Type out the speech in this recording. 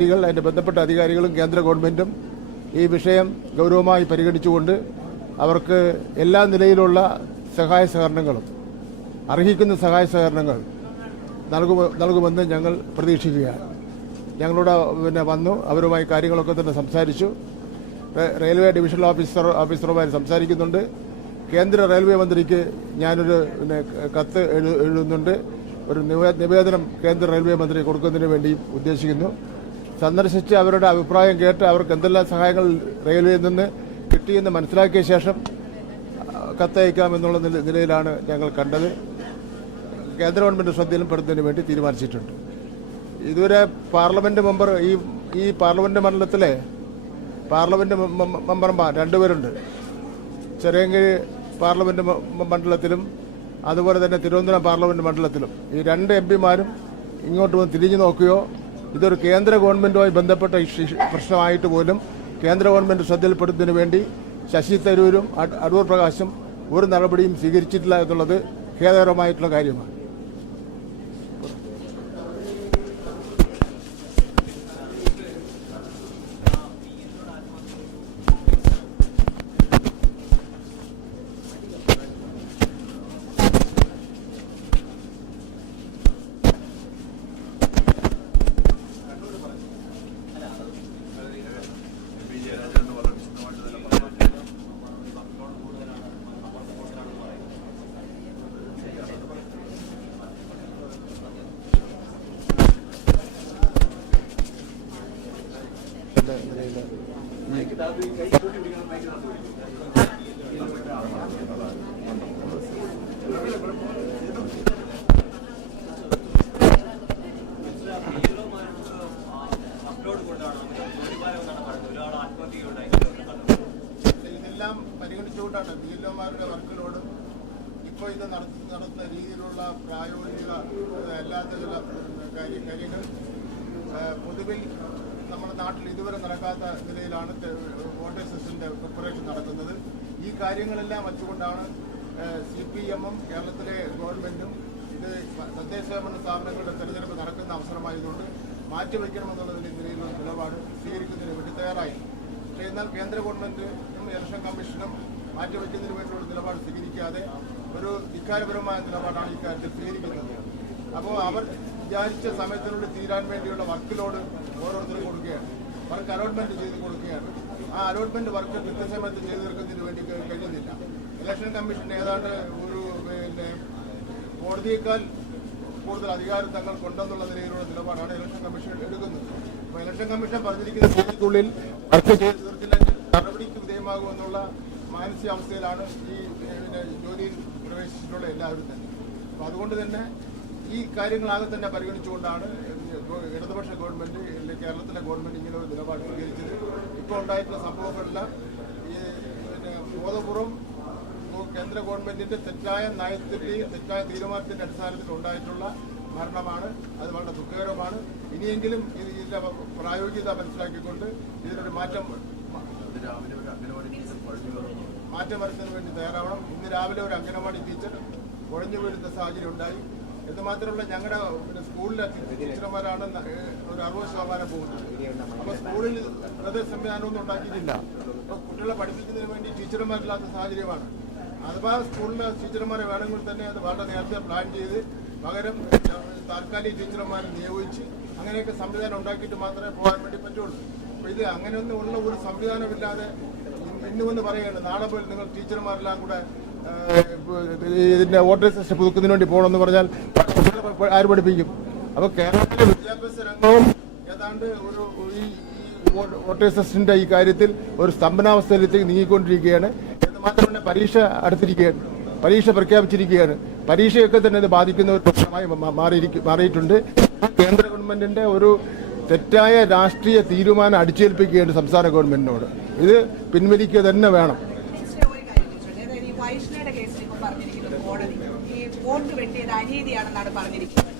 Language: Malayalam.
അധികാരികൾ അതിന്റെ ബന്ധപ്പെട്ട അധികാരികളും കേന്ദ്ര ഗവൺമെന്റും ഈ വിഷയം ഗൗരവമായി പരിഗണിച്ചുകൊണ്ട് അവർക്ക് എല്ലാ നിലയിലുള്ള സഹായ സഹകരണങ്ങളും അർഹിക്കുന്ന സഹായ സഹകരണങ്ങൾ നൽകുമ നൽകുമെന്ന് ഞങ്ങൾ പ്രതീക്ഷിക്കുകയാണ്. ഞങ്ങളോട് പിന്നെ വന്നു അവരുമായി കാര്യങ്ങളൊക്കെ തന്നെ സംസാരിച്ചു. റെയിൽവേ ഡിവിഷണൽ ഓഫീസർ ഓഫീസറുമായി സംസാരിക്കുന്നുണ്ട്. കേന്ദ്ര റെയിൽവേ മന്ത്രിക്ക് ഞാനൊരു പിന്നെ കത്ത് എഴുതുന്നുണ്ട്. ഒരു നിവേദനം കേന്ദ്ര റെയിൽവേ മന്ത്രി കൊടുക്കുന്നതിന് വേണ്ടിയും ഉദ്ദേശിക്കുന്നു. സന്ദർശിച്ച് അവരുടെ അഭിപ്രായം കേട്ട് അവർക്ക് എന്തെല്ലാം സഹായങ്ങൾ റെയിൽവേയിൽ നിന്ന് കിട്ടിയെന്ന് മനസ്സിലാക്കിയ ശേഷം കത്തയക്കാം എന്നുള്ള നിലയിലാണ് ഞങ്ങൾ കണ്ടത്. കേന്ദ്ര ഗവൺമെന്റ് ശ്രദ്ധയിലും പെടുന്നതിന് വേണ്ടി തീരുമാനിച്ചിട്ടുണ്ട്. ഇതുവരെ പാർലമെന്റ് മെമ്പർ ഈ ഈ പാർലമെന്റ് മണ്ഡലത്തിലെ പാർലമെന്റ് മെമ്പർമാർ രണ്ടുപേരുണ്ട്. ചെറിയങ്കിഴി പാർലമെന്റ് മണ്ഡലത്തിലും അതുപോലെ തന്നെ തിരുവനന്തപുരം പാർലമെന്റ് മണ്ഡലത്തിലും. ഈ രണ്ട് എം പിമാരും ഇങ്ങോട്ട് വന്ന് തിരിഞ്ഞു നോക്കുകയോ ഇതൊരു കേന്ദ്ര ഗവൺമെന്റുമായി ബന്ധപ്പെട്ട പ്രശ്നമായിട്ട് പോലും കേന്ദ്ര ഗവൺമെന്റ് ശ്രദ്ധയിൽപ്പെടുന്നതിന് വേണ്ടി ശശി തരൂരും അടൂർ പ്രകാശും ഒരു നടപടിയും സ്വീകരിച്ചിട്ടില്ല എന്നുള്ളത് ഖേദകരമായിട്ടുള്ള കാര്യമാണ്. ഇതെല്ലാം പരിഗണിച്ചുകൊണ്ടാണ് ബി എൽ ഒമാരുടെ വർക്കിലോട് ഇപ്പോൾ ഇത് നടത്ത- നടത്തുന്ന രീതിയിലുള്ള പ്രായോഗിക അല്ലാത്ത ചില കാര്യ- കാര്യങ്ങൾ പൊതുവിൽ നമ്മുടെ നാട്ടിൽ ഇതുവരെ നടക്കാത്ത നിലയിലാണ് വോട്ടർ സിസ്റ്റത്തിന്റെ പ്രിപ്പറേഷൻ നടക്കുന്നത്. ഈ കാര്യങ്ങളെല്ലാം വച്ചുകൊണ്ടാണ് സി പി എമ്മും കേരളത്തിലെ ഗവൺമെന്റും ഇത് തദ്ദേശഭരണ സ്ഥാപനങ്ങളുടെ തെരഞ്ഞെടുപ്പ് നടക്കുന്ന അവസരമായതുകൊണ്ട് മാറ്റിവെക്കണമെന്നുള്ളതിന്റെ നിലയിലുള്ള നിലപാട് സ്വീകരിക്കുന്നതിന് വേണ്ടി തയ്യാറായി. പക്ഷേ എന്നാൽ കേന്ദ്ര ഗവൺമെന്റും ഇലക്ഷൻ കമ്മീഷനും മാറ്റിവെക്കുന്നതിന് വേണ്ടിയുള്ള നിലപാട് സ്വീകരിക്കാതെ ഒരു ധിക്കാരപരമായ നിലപാടാണ് ഇക്കാര്യത്തിൽ സ്വീകരിക്കുന്നത്. അപ്പോൾ അവർ വിചാരിച്ച സമയത്തിനുള്ളിൽ തീരാൻ വേണ്ടിയുള്ള വർക്കിലോട് ഓരോരുത്തരും കൊടുക്കുകയാണ്. വർക്ക് അലോട്ട്മെന്റ് ചെയ്ത് കൊടുക്കുകയാണ്. ആ അലോട്ട്മെന്റ് വർക്ക് കൃത്യസമയത്ത് ചെയ്തു തീർക്കുന്നതിന് വേണ്ടി കഴി- കഴിയുന്നില്ല ഇലക്ഷൻ കമ്മീഷൻ ഏതാണ്ട് ഒരു പിന്നെ കോടതിയേക്കാൾ കൂടുതൽ അധികാരം തങ്ങൾ കൊണ്ടെന്നുള്ള നിലയിലുള്ള നിലപാടാണ് ഇലക്ഷൻ കമ്മീഷൻ എടുക്കുന്നത്. അപ്പോൾ ഇലക്ഷൻ കമ്മീഷൻ പറഞ്ഞിരിക്കുന്ന തീയതിക്കുള്ളിൽ വർക്ക് ചെയ്ത് തീർത്തില്ലെങ്കിൽ നടപടിക്ക് വിധേയമാകുമെന്നുള്ള മാനസികാവസ്ഥയിലാണ് ഈ ജോലിയിൽ പ്രവേശിച്ചിട്ടുള്ള എല്ലാവരും തന്നെ. അപ്പോൾ അതുകൊണ്ട് തന്നെ ഈ കാര്യങ്ങളാകെ തന്നെ പരിഗണിച്ചുകൊണ്ടാണ് ഇടതുപക്ഷ ഗവൺമെന്റ് കേരളത്തിലെ ഗവൺമെന്റ് ഇങ്ങനെ ഒരു നിലപാട് സ്വീകരിച്ചത്. ഇപ്പോൾ ഉണ്ടായിട്ടുള്ള സംഭവങ്ങളെല്ലാം ഈ പിന്നെ ബോധപൂർവം കേന്ദ്ര ഗവൺമെന്റിന്റെ തെറ്റായ നയത്തിന്റെയും തെറ്റായ തീരുമാനത്തിന്റെ അടിസ്ഥാനത്തിൽ ഉണ്ടായിട്ടുള്ള മരണമാണ് അത് വളരെ ദുഃഖകരമാണ്. ഇനിയെങ്കിലും ഇത് ഇതിന്റെ പ്രായോഗികത മനസ്സിലാക്കിക്കൊണ്ട് ഇതിനൊരു മാറ്റം മാറ്റം വരുത്തുന്നതിന് വേണ്ടി തയ്യാറാവണം. ഇന്ന് രാവിലെ ഒരു അംഗനവാടി ടീച്ചർ കുഴഞ്ഞു വീഴുന്ന സാഹചര്യം ഉണ്ടായി. എന്തുമാത്രമല്ല ഞങ്ങളുടെ സ്കൂളിലെ ടീച്ചർമാരാണ് ഒരു അറുപത് ശതമാനം പോകുന്നത് അപ്പൊ സ്കൂളിൽ വെറുതെ സംവിധാനമൊന്നും ഉണ്ടാക്കിയിട്ടില്ല. അപ്പൊ കുട്ടികളെ പഠിപ്പിക്കുന്നതിന് വേണ്ടി ടീച്ചർമാരില്ലാത്ത സാഹചര്യമാണ്. അഥവാ സ്കൂളിലെ ടീച്ചർമാരെ വേണമെങ്കിൽ തന്നെ അത് വളരെ നേരത്തെ പ്ലാൻ ചെയ്ത് പകരം താൽക്കാലിക ടീച്ചർമാരെ നിയോഗിച്ച് അങ്ങനെയൊക്കെ സംവിധാനം ഉണ്ടാക്കിയിട്ട് മാത്രമേ പോകാൻ വേണ്ടി പറ്റുള്ളൂ. അപ്പൊ ഇത് അങ്ങനെയൊന്നും ഉള്ള ഒരു സംവിധാനമില്ലാതെ ഇന്നുമെന്ന് പറയുകയാണ്. നാളെ പോയി നിങ്ങൾ ടീച്ചർമാരെല്ലാം കൂടെ ഇതിന്റെ വോട്ടേഴ്സ് പുതുക്കുന്നതിന് വേണ്ടി പോകണമെന്ന് പറഞ്ഞാൽ ആര് പഠിപ്പിക്കും? അപ്പോൾ കേരളത്തിലെ വിദ്യാഭ്യാസ രംഗവും ഏതാണ്ട് ഒരു ഈ ഈ വോട്ടർ ഈ കാര്യത്തിൽ ഒരു സ്തംഭനാവസ്ഥയിലേക്ക് നീങ്ങിക്കൊണ്ടിരിക്കുകയാണ്. എന്ന് മാത്രമല്ല പരീക്ഷ അടുത്തിരിക്കുകയാണ്. പരീക്ഷ പ്രഖ്യാപിച്ചിരിക്കുകയാണ്. പരീക്ഷയൊക്കെ തന്നെ ഇത് ബാധിക്കുന്ന ഒരു പ്രശ്നമായി മാറിയിരിക്കും മാറിയിട്ടുണ്ട്. കേന്ദ്ര ഗവൺമെന്റിന്റെ ഒരു തെറ്റായ രാഷ്ട്രീയ തീരുമാനം അടിച്ചേൽപ്പിക്കുകയാണ് സംസ്ഥാന ഗവൺമെന്റിനോട്. ഇത് പിൻവലിക്കുക തന്നെ വേണം. വൈഷ്ണയുടെ കേസിൽ ഇപ്പോൾ പറഞ്ഞിരിക്കുന്നത് കോടതി. ഈ വോട്ട് വെട്ടിയത് അനീതിയാണെന്നാണ് പറഞ്ഞിരിക്കുന്നത്.